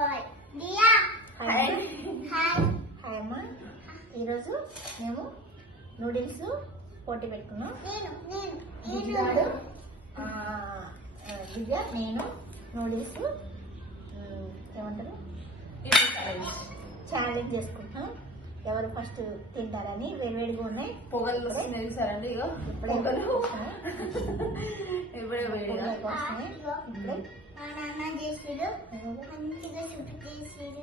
Hi అమ్మ. ఈరోజు మేము నూడిల్స్ పోటీ పెట్టుకున్నాం. దివ్య నేను నూడిల్స్ ఏమంటారు ఛాలెంజ్ చేసుకుంటున్నాం. ఎవరు ఫస్ట్ తింటారని వేడివేడిగా ఉన్నాయి. పొగలు వస్తున్నాయి సరండి. ఇగో ఇప్పుడే నాన్న చేసాడు మంచిగా షూట్ చేసాడు.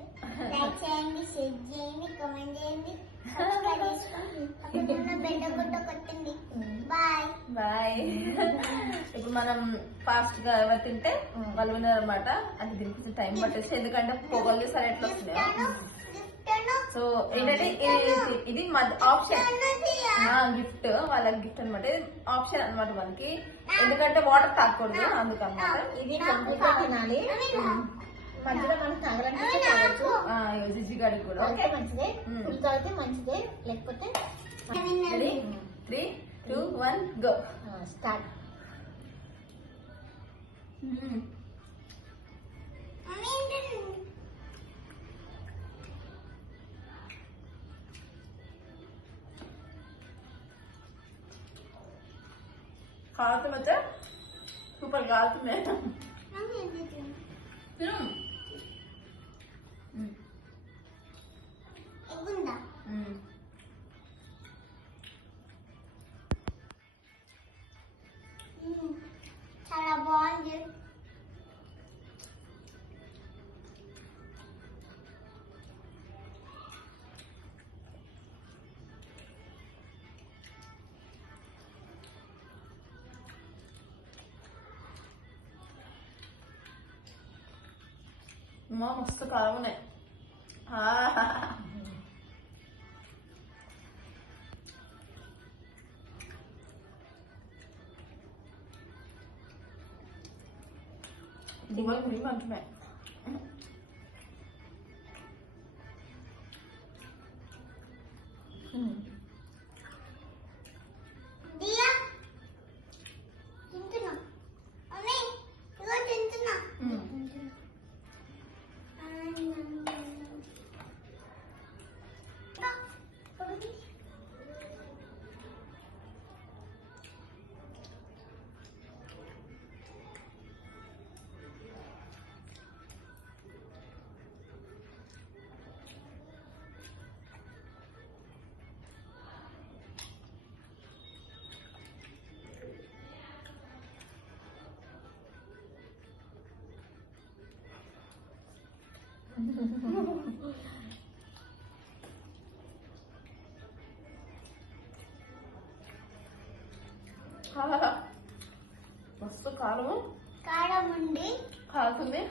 లైక్ చేయండి, షేర్ చేయండి, కామెంట్ చేయండి, బెడ్డ గుడ్డ కొట్టండి. Bye bye. ఇప్పుడు మనం ఫాస్ట్ గా ఎవరు తింటే వాళ్ళు విన్నారు అనమాట. అది దీనికి టైం పట్టేసి ఎందుకంటే పొగలు సరే ఎట్లా వస్తున్నాయో. సో ఏంటంటే ఇది ఆప్షన్ గిఫ్ట్, వాళ్ళకి గిఫ్ట్ అనమాట. ఆప్షన్ అనమాట మనకి, ఎందుకంటే వాటర్ తాగకూడదు అందుకన్నమాట. ఇది కంప్లీట్ గా తినాలి. మధ్యలో మనం తాగాలంటే తాగొచ్చు. జిజి గాడికి కూడా మంచిదే, ఫుల్ తాగితే మంచిదే. లేకపోతే 3, 2, 1 గో స్టార్ట్. కాలుతున్నా సూపర్ కాలుతున్నాయి. చాలా బాగుంది. మస్తు కాలం ఉన్నాయి. దిగులు గురి మంచిమే. మస్తు కారం ఉండి కాలుతుంది.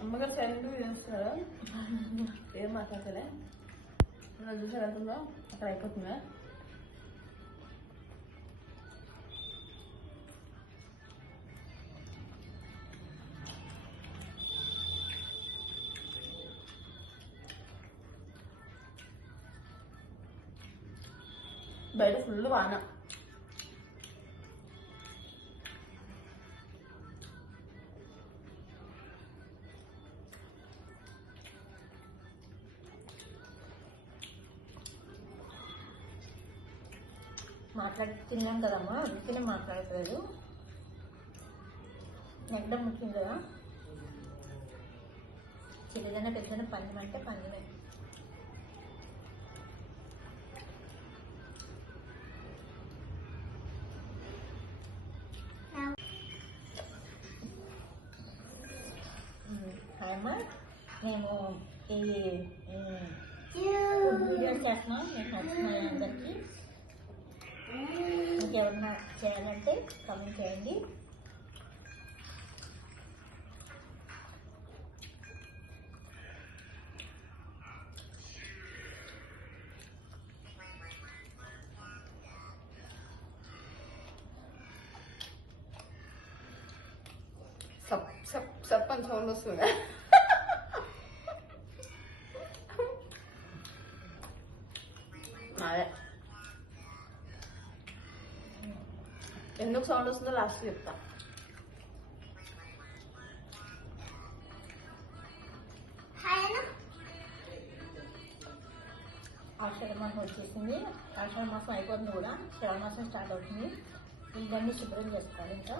అమ్మగారు సైలెంట్ చేస్తారా? ఏం మాట్లాడలే. చూసారు వెళ్తుందో అక్కడ అయిపోతుందా? బయట ఫుల్ వాన. మాట్లాడుతున్నాం కదమ్మా, అందుకనే మాట్లాడట్లేదు. నెగ్గడం ముఖ్యం కదా. చిన్నదైనా పెద్దదైనా పందెమంటే పందెమే. మేము ఈ వీడియోస్ చేస్తున్నాం. మీకు నచ్చుతున్నాయి అందరికీ. ఇంకెవరన్నా చేయాలంటే కామెంట్ చేయండి. సప్ అని సౌండ్ వస్తుంది. అదే ఎందుకు సౌండ్ వస్తుందో లాస్ట్ చెప్తా. ఆషాఢ మాసం వచ్చేసింది. ఆషాఢ మాసం అయిపోతుంది కూడా, శ్రావణ మాసం స్టార్ట్ అవుతుంది. ఇవన్నీ శుభ్రం చేసుకోవాలి. ఇంకా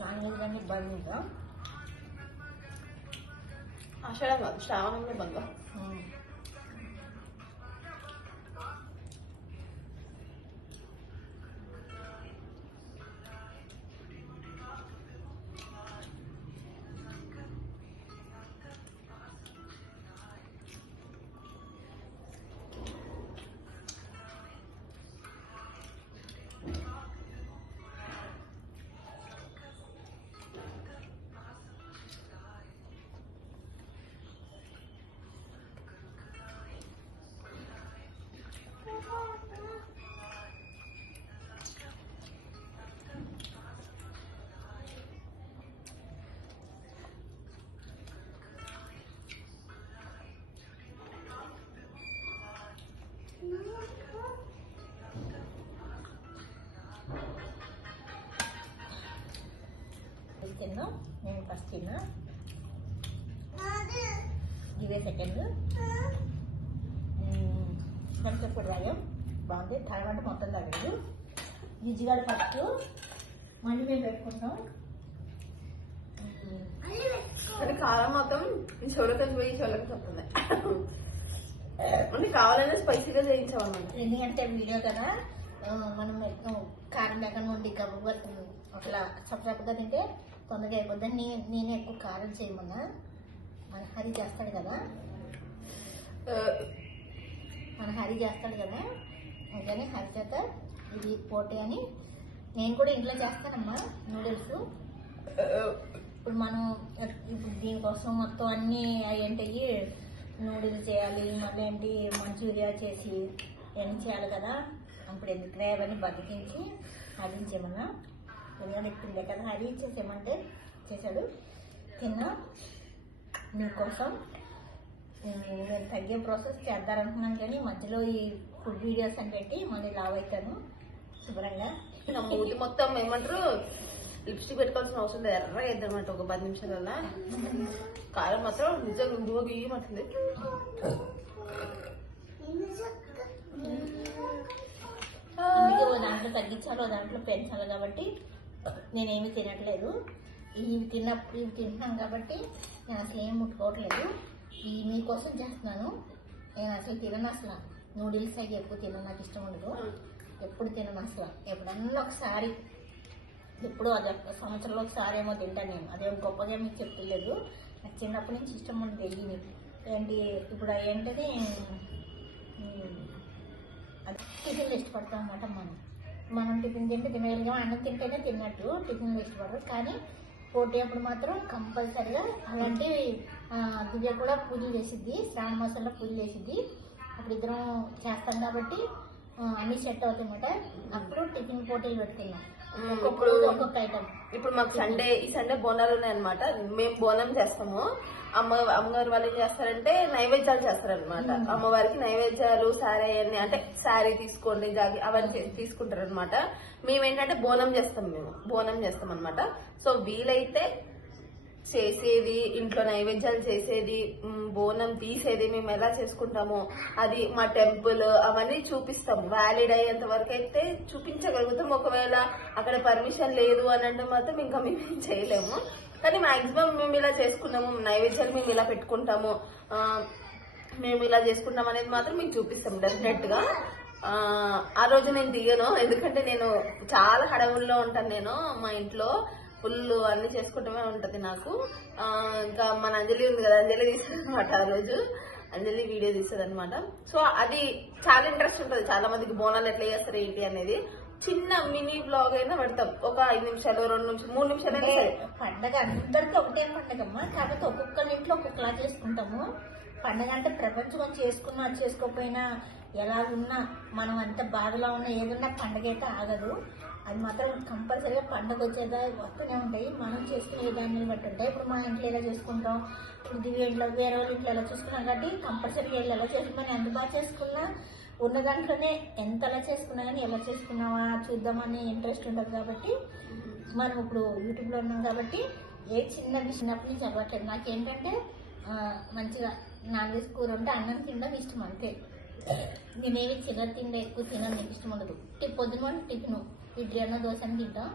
నాన్ వెజ్ అన్ని బంద్. ఇంకా ఆషాఢం కాదు, శ్రావణంలో బంధం. తిన్నా, నేను ఫస్ట్ తిన్నా, ఇదే సెకండ్. కరికప్పుడు రాయం బాగుంది. తర్వాత మొత్తం తగ్గదు. గిజ్జిగాడు ఫస్ట్, మళ్ళీ మేము పెట్టుకుంటాం. కానీ కారం మొత్తం ఈ చెవులకి పోయి చెవులకి వస్తుంది. అంటే కావాలనే స్పైసీగా చేయించామన్నమాట. ఎందుకంటే వీడియో కదా, మనం కారం లేకుండా ఉండి గబ్బుగా అట్లా చప్పగా తింటే తొందరగా అయిపోద్దని నేనే ఎక్కువ కారం చేయమన్నా. మన హరి చేస్తాడు కదా, అందుకని హరి చేత ఇది పోటీ అని. నేను కూడా ఇంట్లో చేస్తానమ్మా నూడిల్స్. ఇప్పుడు మనం ఇప్పుడు దీనికోసం మొత్తం అన్నీ ఏంటయ్యి నూడిల్స్ చేయాలి, మళ్ళీ ఏంటి మంచూరియా చేసి ఇవన్నీ చేయాలి కదా. అప్పుడు ఎందుకు అవన్నీ బతికించి హరించేమన్నా. ఎందుకంటే ఇప్పుడు కదా హరి చేసేయమంటే చేశాడు. తిన్నా మీకోసం. నేను తగ్గే ప్రాసెస్ చేద్దారనుకున్నాను కానీ మధ్యలో ఈ ఫుడ్ వీడియోస్ అని పెట్టి మళ్ళీ లావ్ అవుతాను శుభ్రంగా. నా మూతి మొత్తం ఏమంటారు లిప్స్టిక్ పెట్టుకోవాల్సిన అవసరం లేదు, ఎర్రగా ఇద్దరమాట ఒక 10 నిమిషాలలో. కారం మాత్రం నిజంగా ఉండిపో గీయమంటుంది. ఇందుకు దాంట్లో తగ్గించాలో దాంట్లో పెంచాలి కాబట్టి నేనేమి తినట్లేదు. ఇవి తింటున్నాను కాబట్టి నేను అసలు ఏం ముట్టుకోవట్లేదు. ఈ మీకోసం చేస్తున్నాను. నేను అసలు తినను, అసలు నూడిల్స్ అవి ఎక్కువ తినను, నాకు ఇష్టం ఉండదు. ఎప్పుడు తినను అసలు. ఎప్పుడన్నా ఒకసారి, ఎప్పుడు అది సంవత్సరంలో ఒకసారి ఏమో తింటాను నేను. అదేం గొప్పగా మీకు చెప్తలేదు. నాకు చిన్నప్పటి నుంచి ఇష్టం ఉండదు. వెయ్యి ఏంటి ఇప్పుడు ఏంటది టిఫిన్లు ఇష్టపడతాం అన్నమాట. మనం టిఫిన్ తింటే తినగలిగా, అన్నం తింటేనే తిన్నట్టు టిఫిన్లు ఇష్టపడరు. కానీ పోటీ అప్పుడు మాత్రం కంపల్సరిగా అలాంటి దివ్య కూడా పూజలు చేసిద్ది, శ్రావణ మాసంలో పూజలు చేసిద్ది. అప్పుడు ఇద్దరం చేస్తాం కాబట్టి అన్ని సెట్ అవుతాయి అన్నమాట. అప్పుడు టిఫిన్ పోటీలు పెడుతున్నాం, ఒక్కొక్క ఐటమ్. ఇప్పుడు మాకు ఈ సండే బోనాలు ఉన్నాయన్నమాట. మేము బోనం చేస్తాము. అమ్మగారు వాళ్ళు ఏం చేస్తారంటే నైవేద్యాలు చేస్తారనమాట. అమ్మవారికి నైవేద్యాలు, శారీ అన్ని, అంటే శారీ తీసుకోండి, జాగి అవన్నీ తీసుకుంటారు అనమాట. మేమేంటంటే బోనం చేస్తాం అనమాట. సో వీలైతే చేసేది, ఇంట్లో నైవేద్యాలు చేసేది, బోనం తీసేది మేము ఎలా చేసుకుంటామో అది మా టెంపుల్ అవన్నీ చూపిస్తాము. వ్యాలిడ్ అయ్యేంత వరకు అయితే చూపించగలుగుతాం. ఒకవేళ అక్కడ పర్మిషన్ లేదు అని అంటే మాత్రం ఇంకా మేము చేయలేము. కానీ మాక్సిమం మేము ఇలా చేసుకున్నాము, నైవేద్యాలు మేము ఇలా పెట్టుకుంటాము, మేము ఇలా చేసుకుంటాం అనేది మాత్రం మీకు చూపిస్తాం డెఫినెట్ గా. ఆ రోజు నేను దిగను, ఎందుకంటే నేను చాలా హడావుల్లో ఉంటాను. నేను మా ఇంట్లో ఫుల్ అన్ని చేసుకుంటూనే ఉంటది నాకు. ఇంకా మన అంజలి ఉంది కదా, అంజలి తీస్తుంది అనమాట. ఆ రోజు అంజలి వీడియో తీస్తుంది అనమాట. సో అది చాలా ఇంట్రెస్ట్ ఉంటుంది. చాలా మందికి బోనాలు ఎట్లా చేస్తారు ఏంటి అనేది చిన్న మినీ బ్లాగ్ అయినా పెడతాం. ఒక 5 నిమిషాలు, 2 నిమిషాలు, 3 నిమిషాలు అయినా సరే. పండగ అందరికీ ఒకటే పండగమ్మా, కాకపోతే ఒక్కొక్కరి ఇంట్లో ఒక్కొక్కలా చేసుకుంటాము. పండగ అంటే ప్రపంచం చేసుకున్నా చేసుకోకపోయినా ఎలా ఉన్నా మనం అంత బాధలో ఉన్నా ఏదున్నా పండగ అయితే ఆగదు. అది మాత్రం కంపల్సరీగా పండగ వచ్చేదా వస్తూనే ఉంటాయి. మనం చేసుకునే దాన్ని బట్టి ఉంటాయి. ఇప్పుడు మా ఇంట్లో ఎలా చేసుకుంటాం, ఇప్పుడు దివ్య ఇంట్లో వేరే వాళ్ళ ఇంట్లో ఎలా చూసుకున్నాం కాబట్టి కంపల్సరీగా వీళ్ళు ఎలా చేసుకుని ఎంత బాగా చేసుకున్నా ఉన్న దాంట్లోనే ఎంత ఎలా చేసుకున్నా కానీ ఎలా చేసుకున్నావా చూద్దామని ఇంట్రెస్ట్ ఉంటుంది. కాబట్టి మనం ఇప్పుడు యూట్యూబ్లో ఉన్నాం కాబట్టి ఏ చిన్న చిన్నప్పటి నుంచి అలవాట్లేదు. నాకేంటంటే మంచిగా నాన్ వెజ్ కూర ఉంటే అన్నం తినడం ఇష్టం అంతే. నేనేమి చిన్న తిండి ఎక్కువ తినడం నాకు ఇష్టం ఉండదు. పొద్దున టిఫిన్ ఇడ్లీ అన్న దోశ అని తింటాం.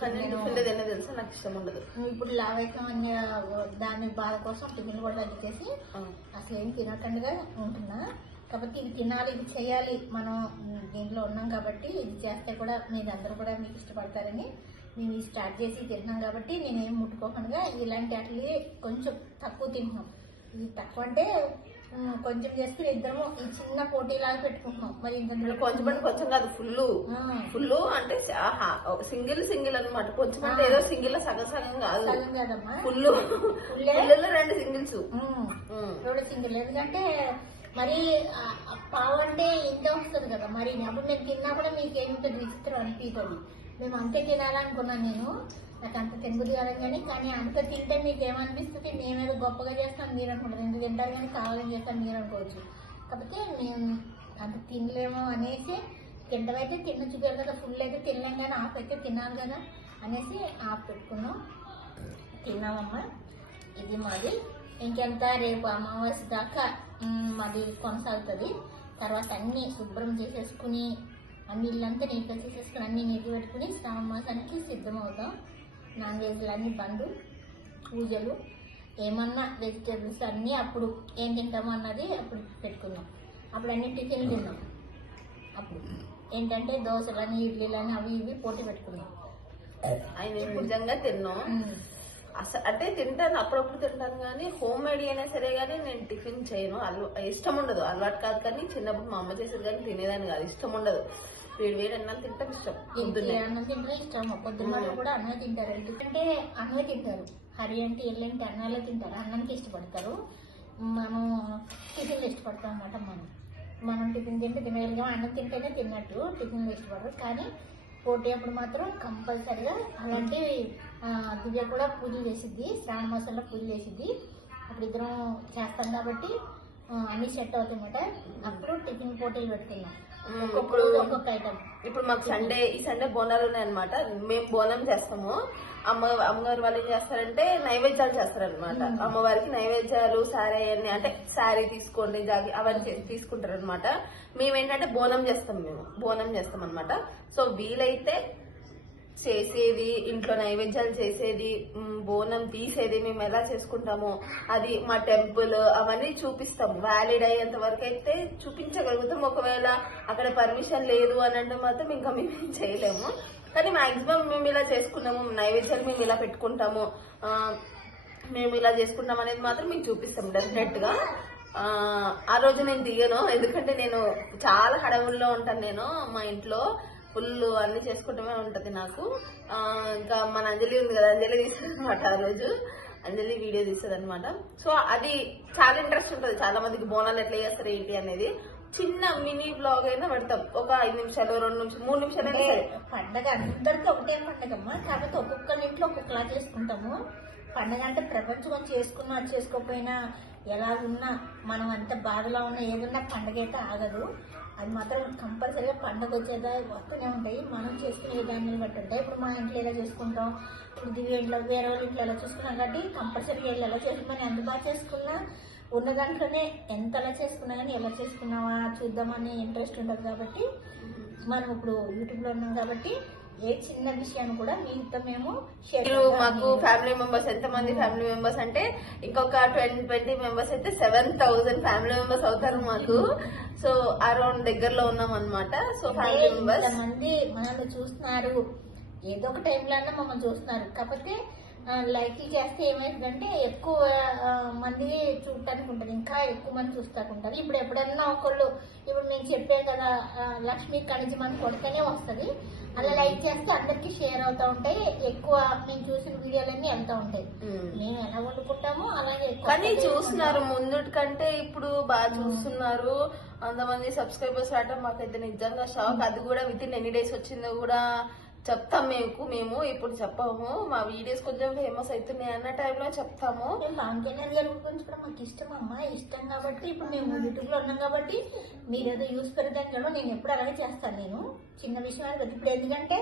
కానీ టిఫిన్ ఏదైనా తెలుసా నాకు ఇష్టం ఉండదు. ఇప్పుడు లావ్ అవుతామని దాని బాధ కోసం టిఫిన్ కూడా తగ్గించేసి అసలు ఏం తినకుండా ఉంటున్నా. కాబట్టి ఇది తినాలి, ఇది చేయాలి, మనం దీంట్లో ఉన్నాం కాబట్టి ఇది చేస్తే కూడా మీరందరూ కూడా మీకు ఇష్టపడతారని మేము ఇది స్టార్ట్ చేసి తింటున్నాం. కాబట్టి నేనేం ముట్టుకోకుండా ఇలాంటి వాటిని కొంచెం తక్కువ తింటున్నాం. ఇది తక్కువ అంటే కొంచెం చేస్తే ఇద్దరము ఈ చిన్న పోటీలాగా పెట్టుకుంటున్నాం. మరి కొంచెం కాదు, ఫుల్ అంటే సింగిల్ అనమాట. కొంచెం అంటే ఏదో సింగిల్ సగం కాదు, ఫుల్ 2 సింగిల్స్ 2 సింగిల్. ఎందుకంటే మరి పావు అంటే ఇంత వస్తుంది కదా. మరి అప్పుడు మేము తిన్నా కూడా మీకు ఏమింటుంది విచిత్రం అనిపిస్తుంది. మేము అంతే తినాలనుకున్నాను నేను, నాకు అంత తినబుద్ధి కాదని. కానీ అంత తింటే మీకు ఏమనిపిస్తుంది, మేమేదో గొప్పగా చేస్తాం మీరు అనుకుంటారు. ఎందుకు తింటారు కానీ కావాలని చేస్తాం మీరు అనుకోవచ్చు. కాకపోతే మేము అంత తినలేము అనేసి తింటమైతే తిన్న చూపారు కదా, ఫుల్ అయితే తినలేం కానీ ఆఫ్ అయితే తినాలి కదా అనేసి ఆఫ్ పెట్టుకున్నాం. తిన్నామమ్మా. ఇది మాది ఇంకెంత రేపు అమావాస్య దాకా మాది కొనసాగుతుంది. తర్వాత అన్నీ శుభ్రం చేసేసుకుని అన్ని ఇల్లంతా నీట్గా చేసేసుకుని అన్నీ నీట్గా పెట్టుకుని శ్రావణ మాసానికి సిద్ధమవుతాం. నాన్ వెజ్లు అన్నీ బండ్లు పూజలు ఏమన్నా వెజిటేబుల్స్ అన్నీ అప్పుడు ఏం తింటామో అన్నది అప్పుడు పెట్టుకున్నాం. అప్పుడు అన్ని టిఫిన్లు తిన్నాం. అప్పుడు ఏంటంటే దోశలని ఇడ్లీలని అవి ఇవి పోటీ పెట్టుకున్నాం. అవి నిజంగా తిన్నాం. అసలు అంటే తింటాను, అప్పుడప్పుడు తింటాను కానీ హోమ్ మేడ్ అయినా సరే కానీ నేను టిఫిన్ చేయను. ఇష్టం ఉండదు, అలవాటు కాదు. కానీ చిన్నప్పుడు మా అమ్మ చేసేది కానీ తినేదాన్ని కాదు, ఇష్టం ఉండదు. వేడి అన్నం తింటాం ఇష్టం, అన్నం తింటే ఇష్టం. పొద్దున్న కూడా అన్నం తింటారు. ఎందుకంటే అన్నమే తింటారు. హరి అంటే ఎల్లంటే అన్నాలే తింటారు, అన్నానికి ఇష్టపడతారు. మనం టిఫిన్లు ఇష్టపడతాం అన్నమాట. మనం టిఫిన్ తింటే తినగలిగాం, అన్నం తింటేనే తిన్నట్టు టిఫిన్లు ఇష్టపడరు. కానీ పోటీ అప్పుడు మాత్రం కంపల్సరిగా అలాంటి దివ్య కూడా పూజలు చేసిద్ది, శ్రావణ మాసంలో పూజలు చేసిద్ది. అప్పుడు ఇద్దరం చేస్తాం కాబట్టి అన్ని సెట్ అవుతాయి అన్నమాట. అప్పుడు టిఫిన్ పోటీలు పెడుతున్నాం. ఒక్కొక్క ఐటమ్. ఇప్పుడు మాకు ఈ సండే బోనాలు ఉన్నాయన్నమాట. మేము బోనం చేస్తాము. అమ్మగారు వాళ్ళు ఏం చేస్తారంటే నైవేద్యాలు చేస్తారనమాట. అమ్మవారికి నైవేద్యాలు శారీ అన్ని, అంటే శారీ తీసుకోండి జాగి అవన్నీ తీసుకుంటారు అనమాట. మేమేంటంటే బోనం చేస్తాం అనమాట. సో వీలైతే చేసేది, ఇంట్లో నైవేద్యాలు చేసేది, బోనం తీసేది మేము ఎలా చేసుకుంటామో అది మా టెంపుల్ అవన్నీ చూపిస్తాము. వ్యాలిడ్ అయ్యేంత వరకు అయితే చూపించగలుగుతాం. ఒకవేళ అక్కడ పర్మిషన్ లేదు అని అంటే మాత్రం ఇంకా మేము చేయలేము. కానీ మాక్సిమం మేము ఇలా చేసుకున్నాము, నైవేద్యాలు మేము ఇలా పెట్టుకుంటాము, మేము ఇలా చేసుకుంటాం అనేది మాత్రం మీకు చూపిస్తాం డెఫినెట్ గా. ఆ రోజు నేను దిగను, ఎందుకంటే నేను చాలా హడావుల్లో ఉంటాను. నేను మా ఇంట్లో ఫుల్ అన్ని చేసుకుంటూనే ఉంటది నాకు. ఇంకా మన అంజలి ఉంది కదా, అంజలి తీస్తుంది అనమాట. ఆ రోజు అంజలి వీడియో తీస్తుంది అనమాట. సో అది చాలా ఇంట్రెస్ట్ ఉంటుంది. చాలా మందికి బోనాలు ఎట్లా చేస్తారు ఏంటి అనేది చిన్న మినీ బ్లాగ్ అయినా పెడతాం. ఒక 5 నిమిషాలు, 2 నిమిషాలు, 3 నిమిషాలు అయినా సరే. పండగ అందరికీ ఒకటే పండగమ్మా. కాకపోతే ఒక్కొక్కరి ఇంట్లో ఒక్కొక్కలా చేసుకుంటాము. పండగ అంటే ప్రపంచం చేసుకున్నా చేసుకోకపోయినా ఎలా ఉన్నా మనం అంత బాధలో ఉన్నా ఏదున్నా పండగ అయితే ఆగదు. అది మాత్రం కంపల్సరీగా పండగ వచ్చేదా వస్తూనే ఉంటాయి. మనం చేసుకునే దాన్ని బట్టి ఉంటాయి. ఇప్పుడు మా ఇంట్లో ఎలా చేసుకుంటాం, ఇప్పుడు దివ్య ఇంట్లో వేరే వాళ్ళ ఇంట్లో ఎలా చూసుకున్నాం కాబట్టి కంపల్సరీగా ఎలా చేసుకుని ఎంత బాగా చేసుకున్నా ఉన్న దాంట్లోనే ఎంత ఎలా చేసుకున్నా కానీ ఎలా చేసుకున్నావా చూద్దామని ఇంట్రెస్ట్ ఉంటుంది. కాబట్టి మనం ఇప్పుడు యూట్యూబ్లో ఉన్నాం కాబట్టి ఏ చిన్న విషయాన్ని కూడా మీతో మేము షేర్. మాకు ఫ్యామిలీ మెంబర్స్ ఎంతమంది ఫ్యామిలీ మెంబర్స్ అంటే ఇంకొక 20 మెంబర్స్ అయితే 7,000 ఫ్యామిలీ మెంబర్స్ అవుతారు మాకు. సో అరౌండ్ దగ్గరలో ఉన్నాం అనమాట. సో ఫ్యామిలీ మెంబర్స్ మంది మనల్ని చూస్తున్నారు, ఏదో ఒక టైంలో అన్నా మమ్మల్ని చూస్తున్నారు. కాకపోతే లైక్లు చేస్తే ఏమైందంటే ఎక్కువ మంది చూడటానికి ఉంటుంది, ఇంకా ఎక్కువ మంది చూస్తానికి ఉంటుంది. ఇప్పుడు ఎప్పుడన్నా ఒకళ్ళు ఇప్పుడు మేము చెప్పాం కదా లక్ష్మీ కణిజం అని కొడితేనే వస్తుంది. అలా లైక్ చేస్తే అందరికి షేర్ అవుతా ఉంటాయి, ఎక్కువ మేము చూసిన వీడియోలన్నీ వెళ్తా ఉంటాయి. మేము ఎలా వండుకుంటామో అలాగే కానీ చూస్తున్నారు ముందు కంటే ఇప్పుడు బాగా చూస్తున్నారు. అంతమంది సబ్స్క్రైబర్స్ రావటం మాకైతే నిజంగా షాక్. అది కూడా విత్ ఇన్ ఎన్ని డేస్ వచ్చిందో కూడా చెప్తాం. మేము ఇప్పుడు చెప్పాము, మా వీడియోస్ కొంచెం ఫేమస్ అవుతున్నాయి అన్న టైంలో చెప్తాము. మేము పవన్ కళ్యాణ్ గారి గురించి కూడా మాకు ఇష్టం అమ్మా, ఇష్టం కాబట్టి ఇప్పుడు మేము యూట్యూబ్ లో ఉన్నాం కాబట్టి మీరేదో యూస్ పెడతాను. నేను ఎప్పుడు అలాగే చేస్తాను. నేను చిన్న విషయం అది ఇప్పుడు ఎందుకంటే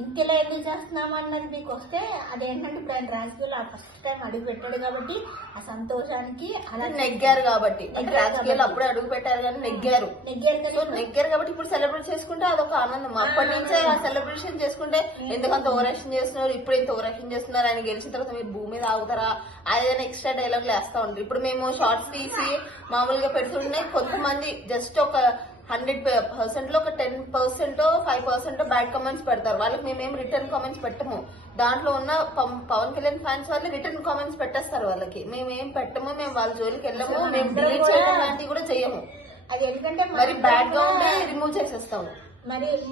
ఇంకెలా ఎందుకు చేస్తున్నాము అన్నది మీకు వస్తే అదేంటంటే ఇప్పుడు ఆయన రాజకీయాల్లో ఫస్ట్ టైం అడుగు పెట్టాడు కాబట్టి ఆ సంతోషానికి అలా నెగ్గారు కాబట్టి, అంటే రాజకీయాలు అప్పుడే అడుగు పెట్టారు కానీ నెగ్గారు కదా. నెగ్గారు కాబట్టి ఇప్పుడు సెలబ్రేట్ చేసుకుంటే అదొక ఆనందం. అప్పటి నుంచే ఆ సెలబ్రేషన్ చేసుకుంటే ఎందుకంత ఓవరాక్షన్ చేస్తున్నారు, ఇప్పుడు ఇంత ఓవరాక్షన్ చేస్తున్నారు, ఆయన గెలిచిన తర్వాత మీరు భూమి మీద ఆగుతారా అదేదైనా ఎక్స్ట్రా డైలాగ్ వేస్తా ఉంటారు. ఇప్పుడు మేము షార్ట్స్ తీసి మామూలుగా పెడుతుంటే కొంతమంది జస్ట్ ఒక 100% లో ఒక 10% 5% బ్యాడ్ కామెంట్స్ పెడతారు. వాళ్ళకి మేమేం రిటర్న్ కామెంట్స్ పెట్టము. దాంట్లో ఉన్న పవన్ కళ్యాణ్ ఫ్యాన్స్ వాళ్ళు రిటర్న్ కామెంట్స్ పెట్టేస్తారు వాళ్ళకి. మేమేం పెట్టము, మేము వాళ్ళ జోలికి వెళ్ళము, మేము డిలీట్ చేయడం లాంటివి కూడా చెయ్యము. అది ఎందుకంటే మరి బ్యాడ్ గా ఉంటే రిమూవ్ చేసేస్తాము. మరి అది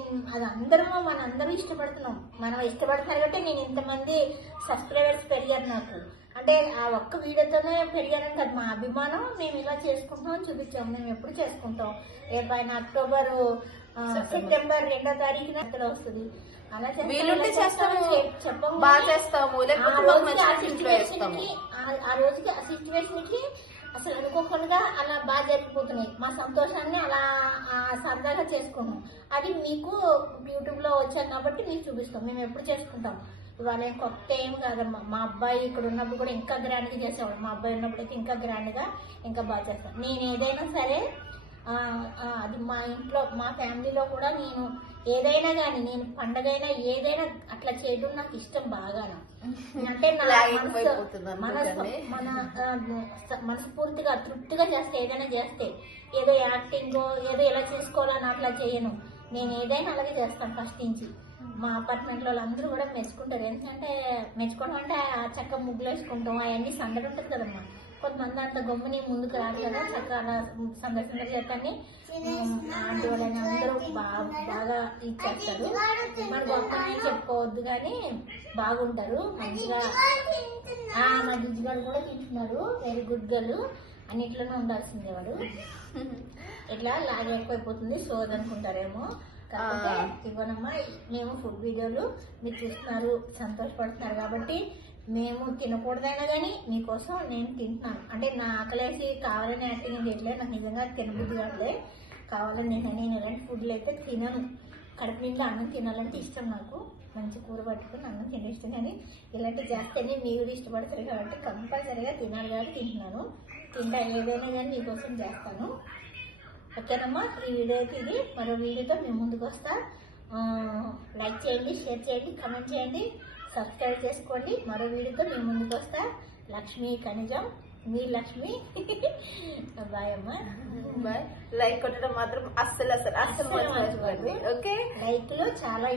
మనందరూ ఇష్టపడుతున్నాం, మనం ఇష్టపడుతున్నారు కాబట్టి నేను ఇంతమంది సబ్స్క్రైబర్స్ పెరిగారు నాకు. అంటే ఆ ఒక్క వీడియోతోనే పెరిగారని కాదు, మా అభిమానం. మేము ఇలా చేసుకుంటాం అని చూపించాము. మేము ఎప్పుడు చేసుకుంటాం, రేపు ఆయన అక్టోబర్ సెప్టెంబర్ 2వ తారీఖున అక్కడ వస్తుంది. అలా వీలుంటే చేస్తాము, చెప్పము, బాగా చేస్తాము. ఆ రోజుకి ఆ సిచ్యువేషన్ కి అసలు అనుకోకుండా అలా బాగా జరిగిపోతున్నాయి. మా సంతోషాన్ని అలా సరదాగా చేసుకున్నాం. అది మీకు యూట్యూబ్ లో వచ్చాం కాబట్టి మీకు చూపిస్తాం. మేము ఎప్పుడు చేసుకుంటాం. ఇవాళ కొత్త ఏం కాదమ్మా. మా అబ్బాయి ఇక్కడ ఉన్నప్పుడు కూడా ఇంకా గ్రాండ్ గా చేసేవాడు. మా అబ్బాయి ఉన్నప్పుడు అయితే ఇంకా గ్రాండ్ గా ఇంకా బాగా చేస్తాను. నేను ఏదైనా సరే అది మా ఇంట్లో మా ఫ్యామిలీలో కూడా నేను ఏదైనా కానీ నేను పండగైనా ఏదైనా అట్లా చేయడం నాకు ఇష్టం బాగాను. అంటే మనస్ఫూర్తిగా తృప్తిగా చేస్తే ఏదైనా చేస్తే ఏదో యాక్టింగ్ ఏదో ఎలా చేసుకోవాలని అట్లా చేయను. నేను ఏదైనా అలాగే చేస్తాను ఫస్ట్ నుంచి. మా అపార్ట్మెంట్ లో అందరూ కూడా మెచ్చుకుంటారు. ఎందుకంటే మెచ్చుకోవడం అంటే చక్కగా ముగ్గులు వేసుకుంటాం, అవన్నీ సందడి ఉంటుంది కదమ్మా. కొంతమంది అంత గమ్ముని ముందుకు రాదు కదా, చక్కగా అలా సందడి చేస్తాన్ని ఆంటీ వాళ్ళని అందరూ బాగా ఇచ్చేస్తారు. మన గొప్పని చెప్పుకోవద్దు కానీ బాగుంటారు మంచిగా. మా జిజ్జుగాడు కూడా తింటున్నాడు, వెరీ గుడ్ గర్ల్. అన్నిట్లోనే ఉండాల్సిందే వాడు. ఇట్లా లాగే ఎక్కువైపోతుంది సోది అనుకుంటారేమో. కాకపోతే ఇవ్వనమ్మా, మేము ఫుడ్ వీడియోలు మీరు చూస్తున్నారు, సంతోషపడుతున్నారు కాబట్టి మేము తినకూడదైనా కానీ మీకోసం నేను తింటున్నాను. అంటే నా ఆకలేసి కావాలని యాక్టింగ్ చేయట్లేదు, నాకు నిజంగా తినబుద్ధి కావట్లే. కావాలని నేను ఇలాంటి ఫుడ్లు అయితే తినను. కడుపు నిండా అన్నం తినాలంటే ఇష్టం నాకు. మంచి కూర పట్టుకుని అన్నం తినే ఇష్టం, కానీ ఇలాంటివి చేస్తేనే మీరు ఇష్టపడతారు కాబట్టి కంపల్సరీగా తినాలి కాబట్టి తింటున్నాను. తింటా ఏదైనా కానీ మీకోసం చేస్తాను. ఓకేనమ్మా, ఈ వీడియో అయితే ఇది. మరో వీడియోతో మేము ముందుకు వస్తా. లైక్ చేయండి, షేర్ చేయండి, కమెంట్ చేయండి, సబ్స్క్రైబ్ చేసుకోండి. మరో వీడియోతో మేము ముందుకు వస్తా. లక్ష్మీ కణిజం, మీ లక్ష్మి. బాయ్ అమ్మా, బాయ్. లైక్ కొట్టడం మాత్రం అస్సలు మర్చిపోకండి. ఓకే, లైక్ లో చాలా